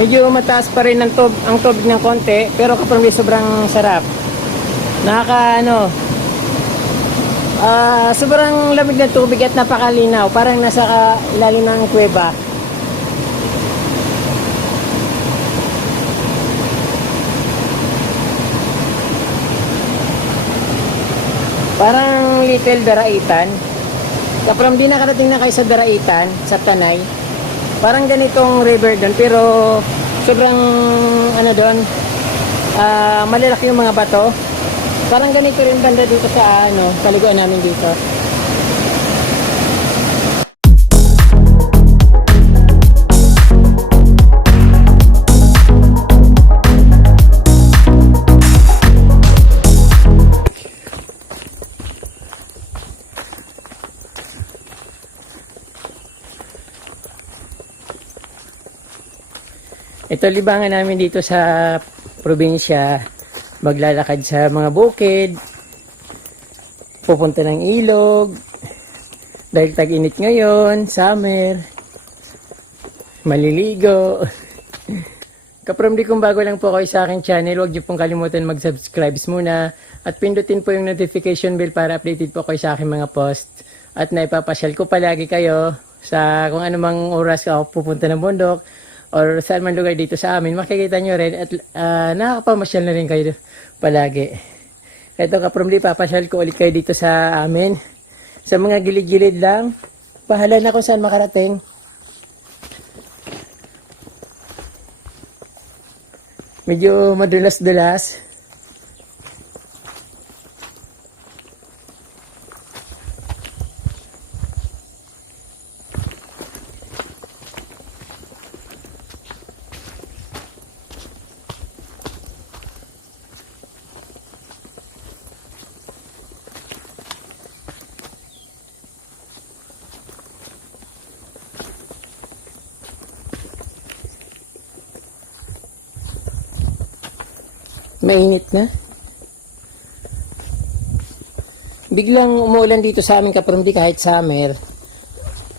Medyo mataas pa rin ang tubig ng konti, pero kapag sobrang sarap. Sobrang lamig ng tubig at napakalinaw. Parang nasa ilalim ng kuweba. Parang Little Daraitan. Kapag di nakarating na kayo sa Daraitan, sa Tanay, parang ganitong river doon, pero sobrang malalaki yung mga bato. Parang ganito rin banda dito sa kaliguan namin dito. Ito libangan namin dito sa probinsya, maglalakad sa mga bukid, pupunta ng ilog, dahil tag-init ngayon, summer, maliligo. Kaprom di kung bago lang po kayo sa aking channel, huwag niyo pong kalimutan mag-subscribe muna at pindutin po yung notification bell para updated po kayo sa aking mga post. At naipapasyal ko palagi kayo sa kung anumang oras ako pupunta ng bundok or saan man lugar dito sa amin, makikita nyo rin at nakakapamasyal na rin kayo palagi. Ito kaprom di papasyal ko ulit kayo dito sa amin. Sa mga gilid-gilid lang, bahala na kung saan makarating. Medyo madulas-dulas. Mainit na. Biglang umuulan dito sa amin kapag hindi kahit summer.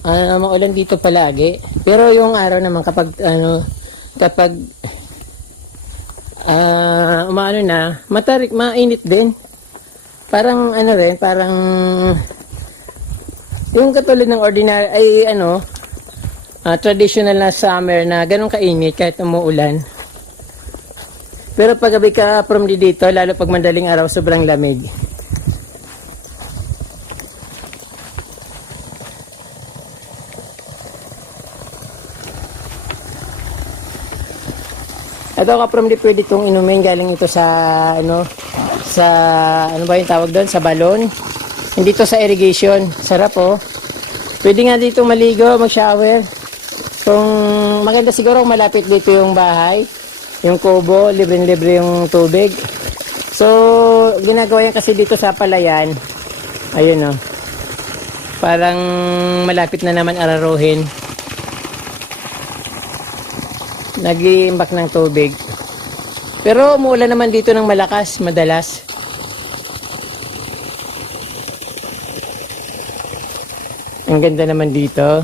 Maulan dito palagi. Pero yung araw naman kapag umaano na, mainit din. Parang parang yung katulad ng ordinary ay traditional na summer na ganun kainit kahit umuulan. Pero pag gabi ka from dito, lalo pag madaling araw, sobrang lamig. Ito ka from pwede itong inumin, galing ito sa ano ba yung tawag doon? Sa balon. Hindi to sa irrigation. Sarap oh. Pwede nga dito maligo, mag-shower. Kung maganda siguro kung malapit dito yung bahay. Yung kubo, libre-libre yung tubig. So, ginagawa yan kasi dito sa palayan. Ayun o. Parang malapit na naman araruhin. Nag-iimbak ng tubig. Pero umuulan naman dito ng malakas, madalas. Ang ganda naman dito.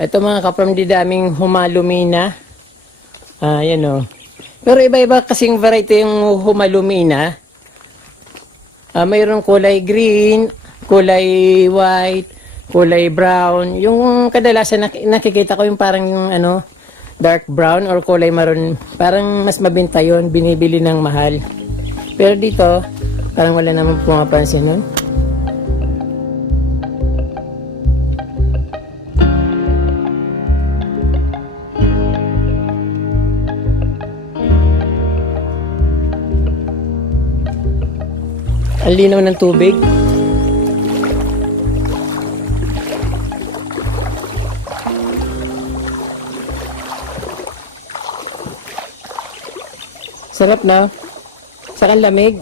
Ito mga kapram, di daming humalumina. Yan o. Pero iba-iba kasing variety yung humalumina. Mayroong kulay green, kulay white, kulay brown. Yung kadalasan nakikita ko yung parang yung dark brown or kulay maroon. Parang mas mabenta yun, binibili ng mahal. Pero dito, parang wala naman pumapansin nun. Ang linaw ng tubig. Sarap na. Saka lamig.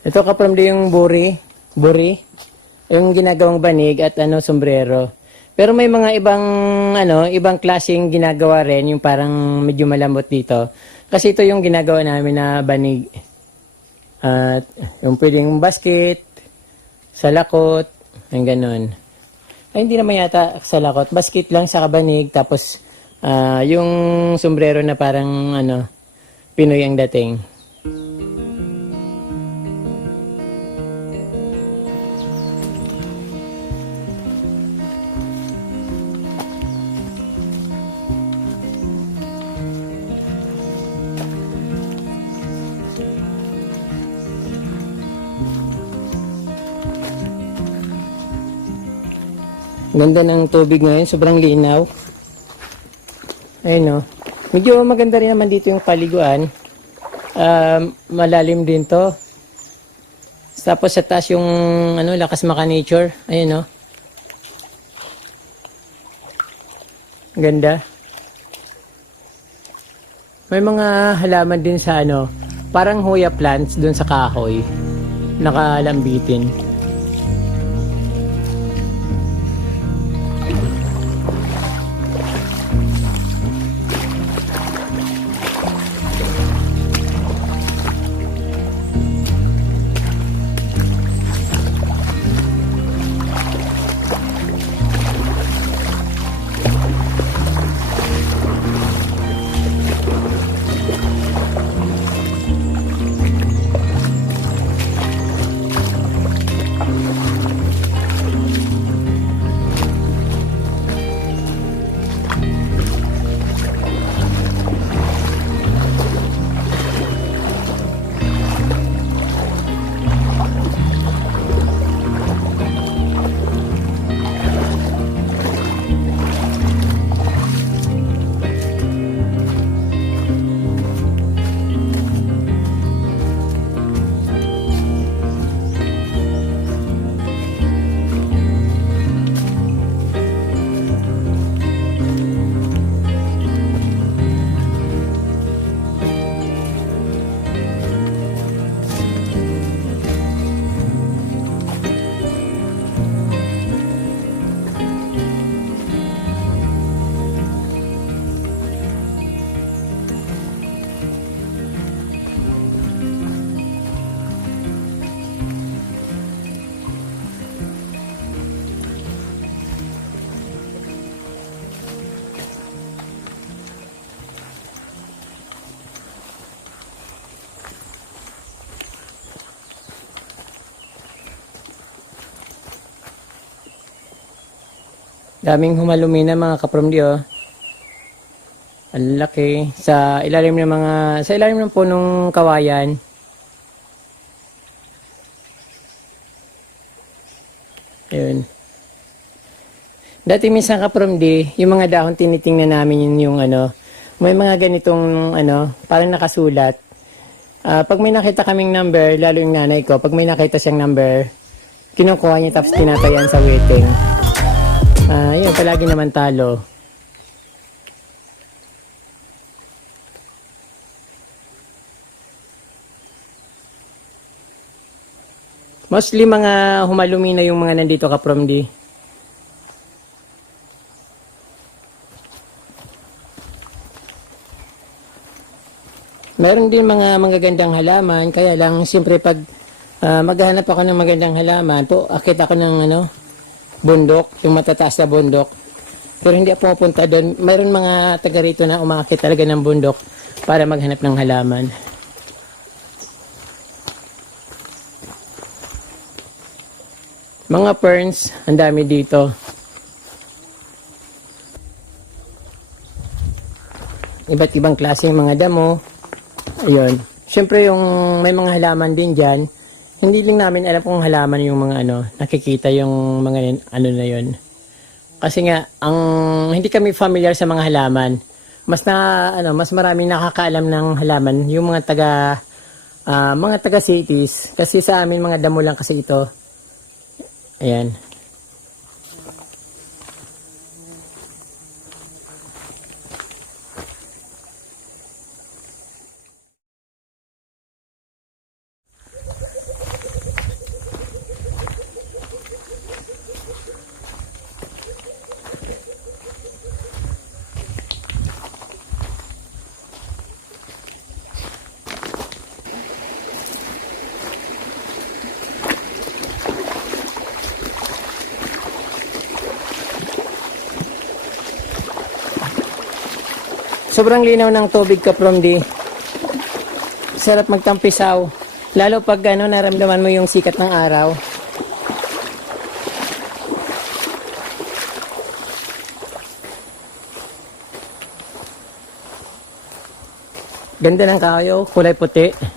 Ito kapramdi yung buri, yung ginagawang banig at sombrero. Pero may mga ibang klaseng ginagawa rin, yung parang medyo malambot dito. Kasi ito yung ginagawa namin na banig. At yung pwedeng basket, salakot, yung ganon. Ay, hindi naman yata salakot. Basket lang sa kabanig, tapos yung sombrero na parang Pinoy ang dating. Ganda ng tubig ngayon, sobrang linaw. Ayun, no. Medyo maganda rin naman dito yung paliguan. Malalim din to. Tapos sa taas yung lakas maka nature. Ayun, no. Ganda. May mga halaman din sa parang hoya plants dun sa kahoy. Nakalambitin. Daming humalumi na mga kapromdi, oh. Ang laki. Sa ilalim ng punong kawayan. Ayun. Dati minsan kapromdi, yung mga dahon tinitingnan namin yung may mga ganitong parang nakasulat. Pag may nakita kaming number, lalo yung nanay ko, pag may nakita siyang number, kinukuha niya tapos tinatayan sa waiting. Yun, palagi naman talo. Mostly mga humalumi na yung mga nandito kapromdi. Meron din mga magagandang halaman, kaya lang siyempre pag maghahanap ako ng magandang halaman, akit ako ng bundok, yung matataas na bundok. Pero hindi ako pupunta doon. Mayroon mga taga rito na umaakit talaga ng bundok para maghanap ng halaman. Mga ferns, ang dami dito. Iba't ibang klase mga damo. Ayun. Siyempre yung may mga halaman din dyan. Hindi lang namin alam kung halaman yung mga nakikita yung mga na yun. Kasi nga, hindi kami familiar sa mga halaman. Mas maraming nakakaalam ng halaman yung mga taga cities. Kasi sa amin mga damo lang kasi ito. Ayan. Sobrang linaw ng tubig ka from di. Sarap magtampisaw. Lalo pag naramdaman mo yung sikat ng araw. Ganda ng kahoy, kulay puti.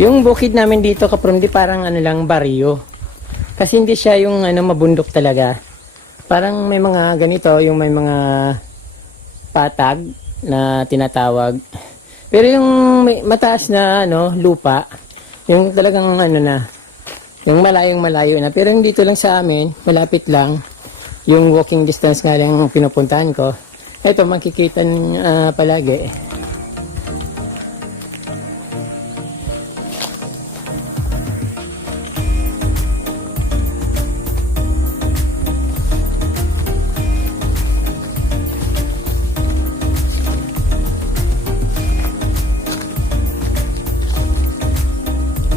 Yung bukid namin dito kaprom di parang lang baryo. Kasi hindi siya yung mabundok talaga. Parang may mga ganito, yung may mga patag na tinatawag. Pero yung may mataas na lupa, yung talagang yung malayong malayo na. Pero yung dito lang sa amin, malapit lang. Yung walking distance nga lang yung pinupuntahan ko. Ito makikita palagi.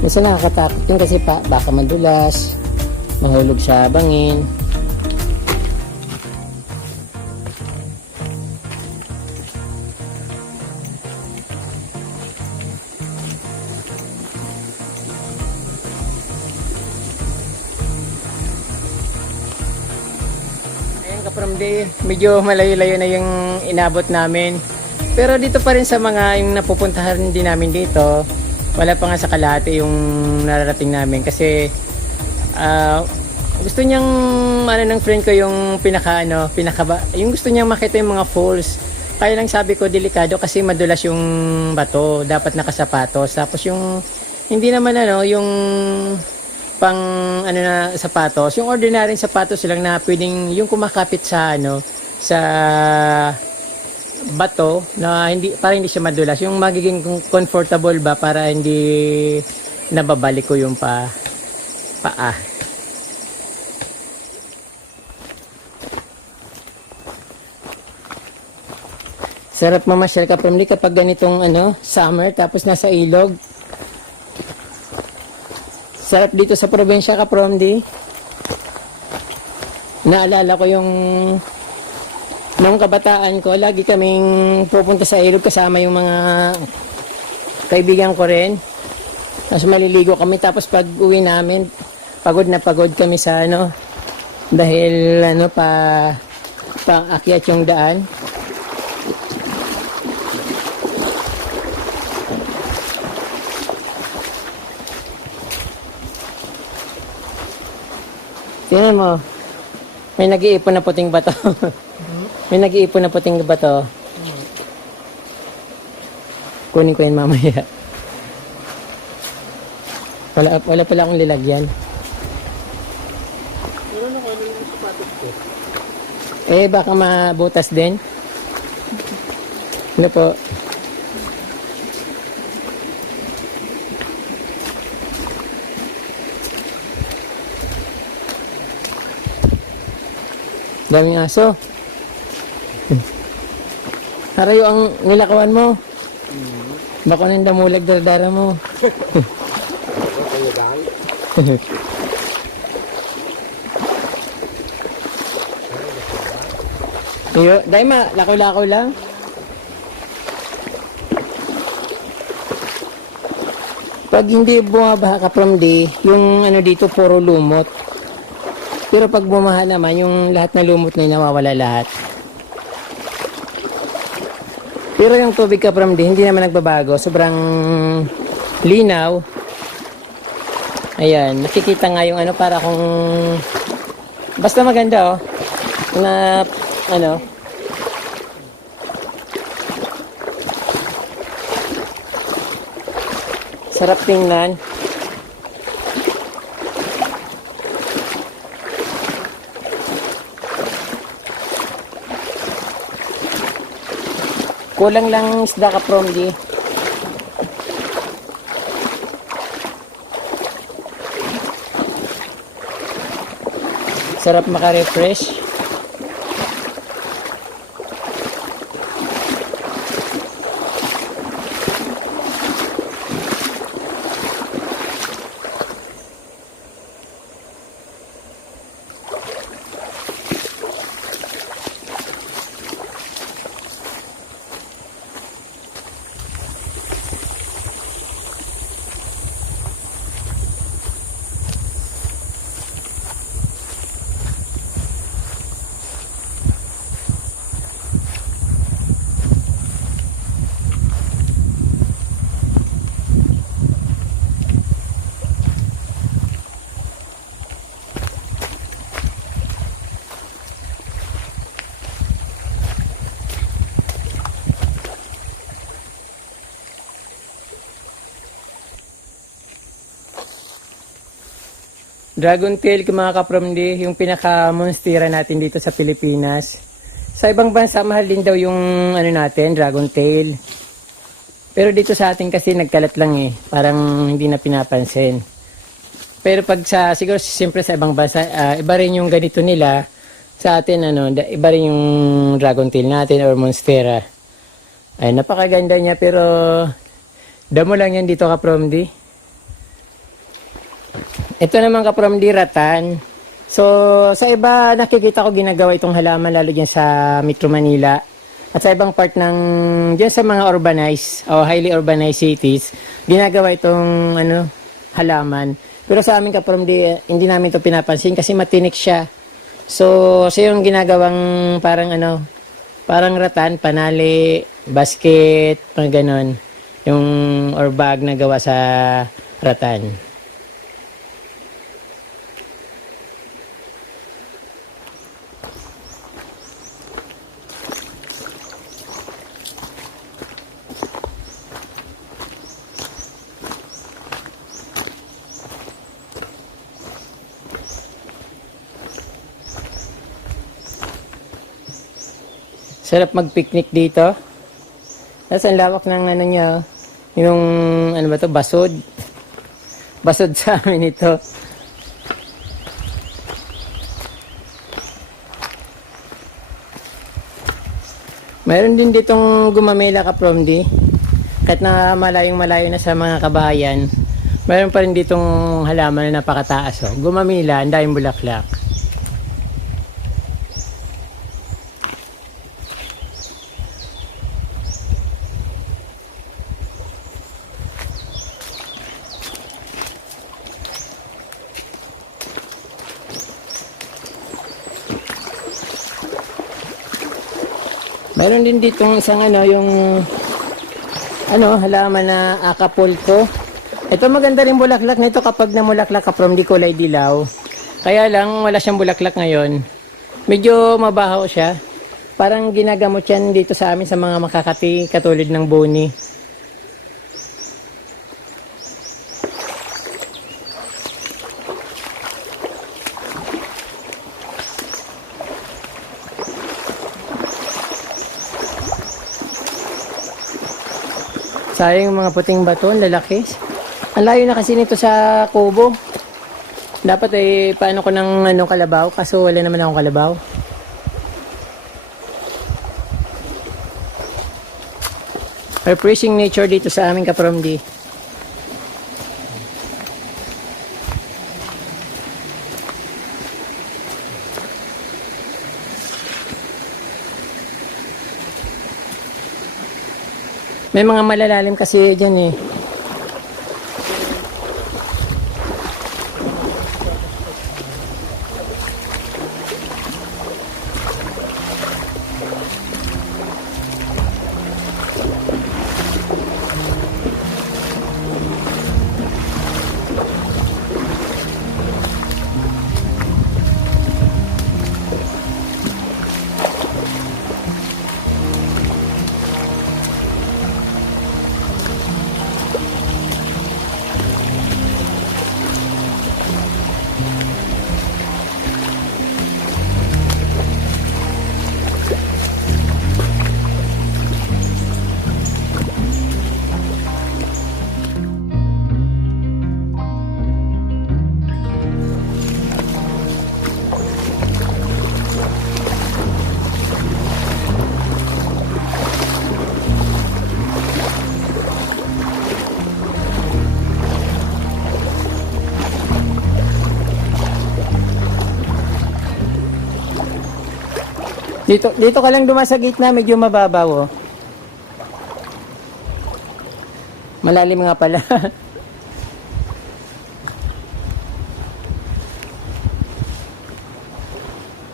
Minsan nakakatakot yun kasi baka madulas, mahulog sa bangin. Ayan kaprom di, medyo malayo-layo na yung inabot namin. Pero dito pa rin sa mga yung napupuntahan din namin dito, wala pa nga sa kalahati yung nararating namin kasi gusto niyang ng friend ko yung yung gusto niyang makita yung mga falls. Kaya lang sabi ko delikado kasi madulas yung bato, dapat nakasapatos. Tapos yung hindi naman yung pang na sapatos, yung ordinaryong sapatos lang na pwedeng yung kumakapit sa sa bato na para hindi siya madulas, yung magiging comfortable ba para hindi nababalik ko yung paa. Sarap mamasyal ka from kapag ganitong summer tapos nasa ilog. Sarap dito sa probinsya ka from naalala ko yung noong kabataan ko, lagi kaming pupunta sa ilog kasama yung mga kaibigan ko rin. Tapos maliligo kami, tapos pag uwi namin, pagod na pagod kami sa dahil paakyat yung daan. Tingnan mo, may nag-iipon na puting bato. May nag-iipon na puting bato. Kunin ko yun mamaya. Wala pala akong lilagyan. Pero ano yung sapatos ko? Baka mabutas din. Ano po? Daming aso. Harayo ang nilakawan mo. Bako nang damulag dardara mo. Dahil lakaw-lakaw lang. Pag hindi bumabaha ka from yung dito puro lumot. Pero pag bumaha naman, yung lahat na lumot na nawawala lahat. Pero yung tubig ka from di, hindi naman nagbabago. Sobrang linaw. Ayan, nakikita nga yung ano, para kung basta maganda, oh. Na ano, sarap tingnan. Kulang lang isda ka from di. Sarap maka-refresh. Dragon tail, mga kapromdi, yung pinaka-monstera natin dito sa Pilipinas. Sa ibang bansa, mahal din daw yung ano natin, dragon tail. Pero dito sa atin kasi nagkalat lang eh. Parang hindi na pinapansin. Pero pag sa, siguro siyempre sa ibang bansa, iba rin yung ganito nila. Sa atin, ano, iba rin yung dragon tail natin or monstera. Ay, napakaganda niya pero damo lang yan dito kapromdi. Ito naman ka-from ratan. So, sa iba nakikita ko ginagawa itong halaman lalo dyan sa Metro Manila. At sa ibang part ng dyan sa mga urbanized o highly urbanized cities, ginagawa itong ano, halaman. Pero sa amin ka-from hindi namin ito pinapansin kasi matinik siya. So, siya yung ginagawang parang ano, parang ratan, panali, basket, mga ganon. Yung or bag na gawa sa ratan. Sarap mag-picnic dito. Tapos ang lawak ng ano niya, yung ano ba to, basod. Basod sa amin ito. Mayroon din ditong gumamela ka from di. Kahit na malayong malayo na sa mga kabahayan, mayroon pa rin ditong halaman na napakataas. Oh. Gumamela, ang daming bulaklak. Mayroon din ditong isang ano, yung ano, halaman na Acapulco. Ito maganda rin bulaklak nito kapag namulaklak ka from di kulay dilaw. Kaya lang wala siyang bulaklak ngayon. Medyo mabaho siya. Parang ginagamot yan dito sa amin sa mga makakati katulad ng boni. Sayang yung mga puting bato, lalaki. Ang layo na kasi nito sa kubo. Dapat eh, paano ko ng ano, kalabaw? Kaso wala naman akong kalabaw. Refreshing nature dito sa aming kapromdi. May mga malalalim kasi dyan eh. Dito ka lang dumaan sa gitna, medyo mababaw, oh. Malalim nga pala.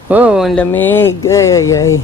Oh, ang lamig. Ay, ay, ay.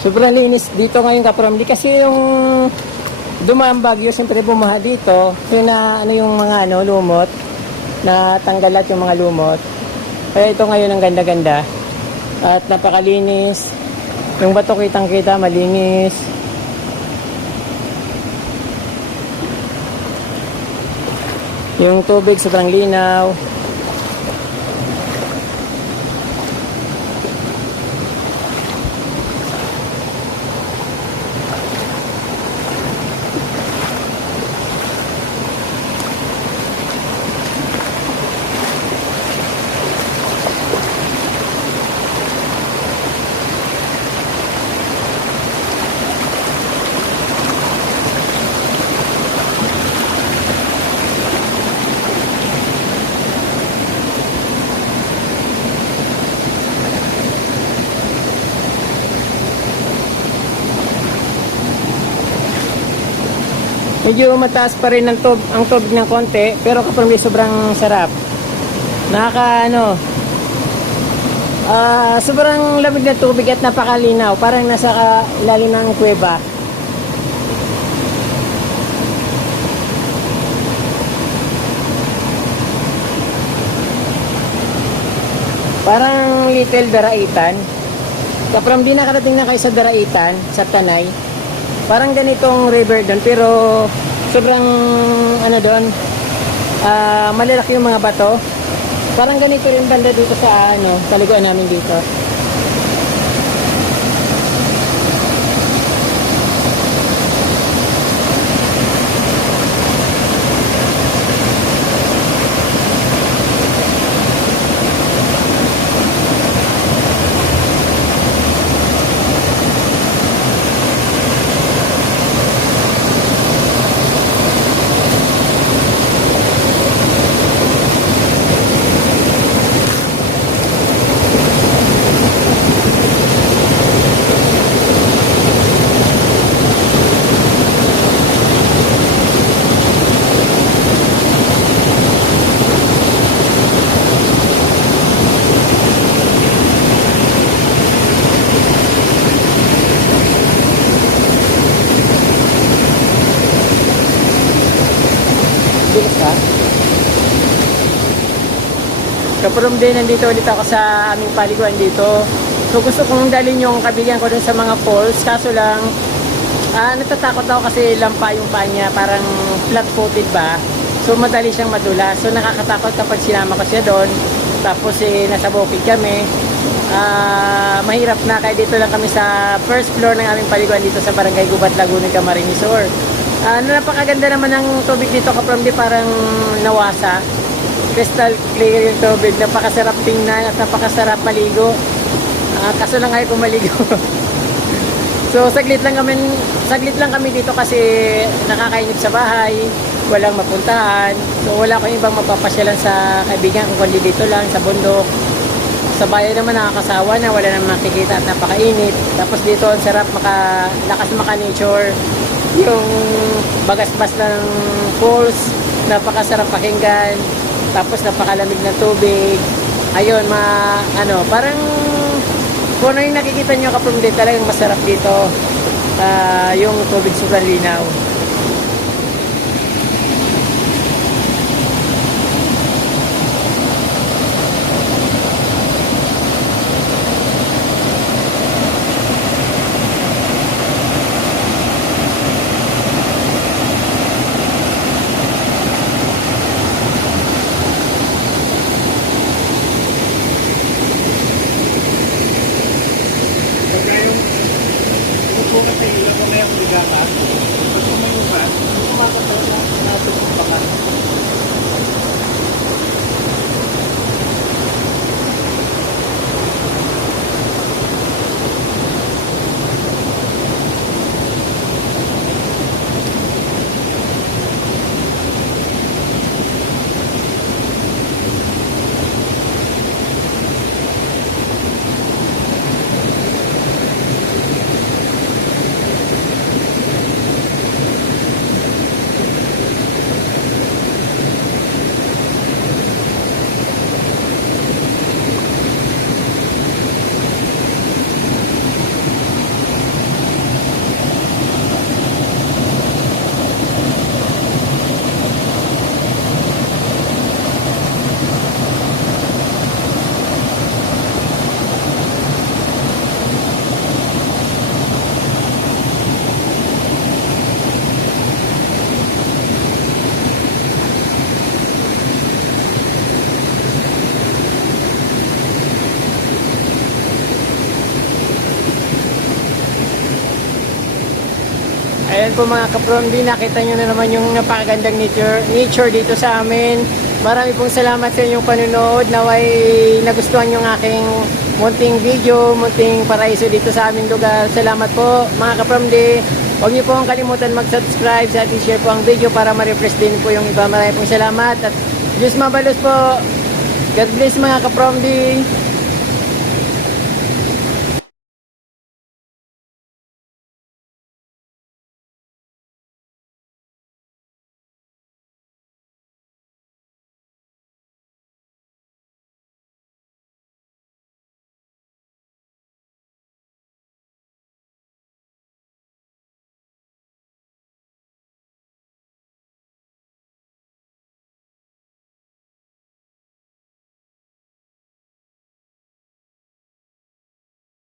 Sobrang linis dito ngayon, Kapramdi, kasi yung dumaan bagyo, siyempre bumaha dito. Yung na, ano yung mga ano, lumot, na tanggalat yung mga lumot. Kaya ito ngayon ang ganda-ganda. At napakalinis. Yung bato kitang-kita, malinis. Yung tubig sobrang linaw. Medyo mataas pa rin ang tubig ng konti, pero kapag sobrang sarap. Sobrang lamig na tubig at napakalinaw, parang nasa ilalim ng kuweba. Parang Little Daraitan. Kapag di nakarating na kayo sa Daraitan, sa Tanay, parang ganitong river doon, pero sobrang malalaki yung mga bato. Parang ganito rin banda dito sa taliguan namin dito. Kapag din, nandito ulit ako sa aming paliguan dito. So gusto kong dalhin yung kabigan ko dun sa mga falls. Kaso lang, natatakot ako kasi lampa yung paa niya. Parang flat-footed ba. So madali siyang madulas. So nakakatakot kapag sinama ko siya doon. Tapos nasa bukid kami. Mahirap na. Kaya dito lang kami sa first floor ng aming paliguan dito sa Barangay Gubat, Laguna, Camarines Sur. Napakaganda naman ng tubig dito, kapag di parang nawasa. Crystal clear yung tubig, napakasarap tingnan at napakasarap maligo. Kaso lang ayaw kong maligo. So saglit lang kami dito kasi nakakainip sa bahay, walang mapuntahan. So wala akong ibang mapapasyalan sa kaibigan ko kundi dito lang sa bundok. Sa bayan naman nakakasawa na, wala nang makikita at napakainit. Tapos dito ang sarap lakas maka-nature. Yung bagasbas ng falls, napakasarap pakinggan. Tapos napakalamig ng tubig. Ayun, parang kung ano yung nakikita nyo kapag dito, talagang masarap dito. Yung tubig sobrang linaw. Pagka yung pupukat sa ilo, kung may obligata, pag kumayo pa, kumakatawa na natin yung baka. Ayan po mga kapromdi, nakita nyo na naman yung napakagandang nature dito sa amin. Marami pong salamat sa inyong panunood. Naway nagustuhan yung aking munting video, munting paraiso dito sa aming lugar. Salamat po mga kapromdi. Huwag niyo po ang kalimutan mag-subscribe at i-share po ang video para ma-refresh din po yung iba. Marami pong salamat at Diyos mabalos po. God bless mga kapromdi.